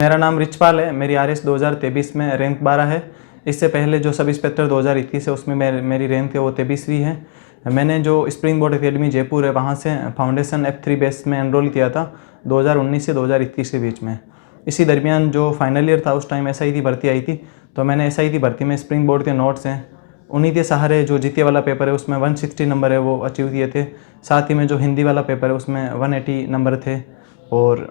मेरा नाम रिचपाल है। मेरी आरएस 2023 में रैंक 12 है। इससे पहले जो सब इंस्पेक्टर 2021 है उसमें मेरी रैंक है वो 23वीं है। मैंने जो स्प्रिंग बोर्ड अकेडमी जयपुर है वहाँ से फाउंडेशन F3 बेस में एनरोल किया था 2019 से 2021 के बीच में। इसी दरमियान जो फाइनल ईयर था उस टाइम SI की भर्ती आई थी, तो मैंने SI की भर्ती में स्प्रिंग बोर्ड के नोट्स हैं उन्हीं के सहारे जो जीके वाला पेपर है उसमें 160 नंबर है वो अचीव किए थे। साथ ही में जो हिंदी वाला पेपर है उसमें 180 नंबर थे। और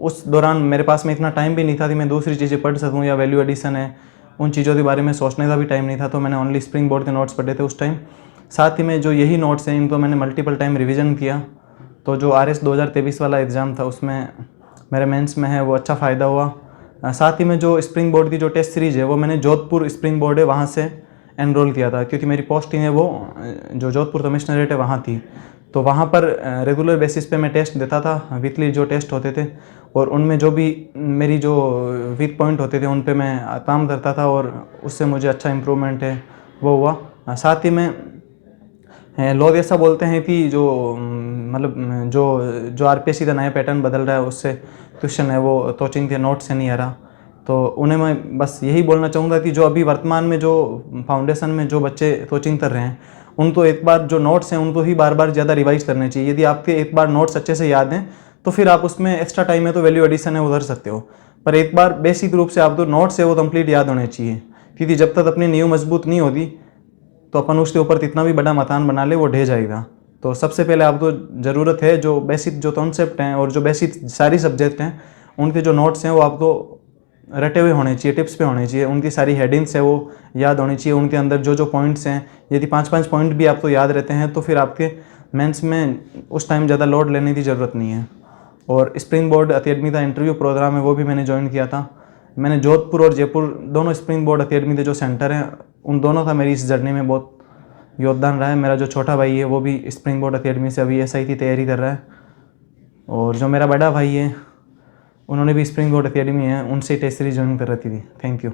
उस दौरान मेरे पास में इतना टाइम भी नहीं था कि मैं दूसरी चीज़ें पढ़ सकूं या वैल्यू एडिशन है उन चीज़ों के बारे में सोचने का भी टाइम नहीं था, तो मैंने ओनली स्प्रिंग बोर्ड के नोट्स पढ़े थे उस टाइम। साथ ही में जो यही नोट्स हैं इनको मैंने मल्टीपल टाइम रिवीजन किया, तो जो RS 2023 वाला एग्ज़ाम था उसमें मेरे मेंस में है वो अच्छा फ़ायदा हुआ। साथ ही में जो स्प्रिंग बोर्ड की जो टेस्ट सीरीज़ है वो मैंने जोधपुर स्प्रिंग बोर्ड है वहाँ से एनरोल किया था, क्योंकि मेरी पोस्टिंग है वो जो जोधपुर कमिश्नरेट है वहाँ थी। तो वहाँ पर रेगुलर बेसिस पे मैं टेस्ट देता था, वीकली जो टेस्ट होते थे, और उनमें जो भी मेरी जो वीक पॉइंट होते थे उन पे मैं काम करता था और उससे मुझे अच्छा इम्प्रूवमेंट है वो हुआ। साथ ही में लोग ऐसा बोलते हैं कि जो मतलब जो RPSC का नया पैटर्न बदल रहा है उससे क्वेश्चन है वो कोचिंग के नोट से नहीं आ रहा। तो उन्हें मैं बस यही बोलना चाहूँगा कि जो अभी वर्तमान में जो फाउंडेशन में जो बच्चे कोचिंग कर रहे हैं उनको एक बार जो नोट्स हैं उनको ही बार बार ज़्यादा रिवाइज करने चाहिए। यदि आपके एक बार नोट्स अच्छे से याद हैं तो फिर आप उसमें एक्स्ट्रा टाइम है तो वैल्यू एडिशन है वो कर सकते हो, पर एक बार बेसिक रूप से आप जो नोट्स है वो कंप्लीट याद होने चाहिए, क्योंकि जब तक अपनी नींव मजबूत नहीं होती तो अपन उसके ऊपर कितना भी बड़ा मकान बना ले वो ढह जाएगा। तो सबसे पहले आपको ज़रूरत है जो बेसिक जो कॉन्सेप्ट हैं और जो बेसिक सारी सब्जेक्ट हैं उनके जो नोट्स हैं वो आपको रटे हुए होने चाहिए, टिप्स पे होने चाहिए, उनकी सारी हेडिंग्स है वो याद होनी चाहिए, उनके अंदर जो जो पॉइंट्स हैं यदि 5-5 पॉइंट भी आपको याद रहते हैं तो फिर आपके मेंस में उस टाइम ज़्यादा लोड लेने की ज़रूरत नहीं है। और स्प्रिंग बोर्ड अकेडमी का इंटरव्यू प्रोग्राम है वो भी मैंने ज्वाइन किया था। मैंने जोधपुर और जयपुर दोनों स्प्रिंग बोर्ड अकेडमी के जो सेंटर हैं उन दोनों का मेरी इस जर्नी में बहुत योगदान रहा है। मेरा जो छोटा भाई है वो भी स्प्रिंग बोर्ड अकेडमी से अभी SI की तैयारी कर रहा है, और जो मेरा बड़ा भाई है उन्होंने भी स्प्रिंग बोर्ड अकेडमी है उनसे टेस्ट सीरीज ज्वाइन कर रखी थी। Thank you.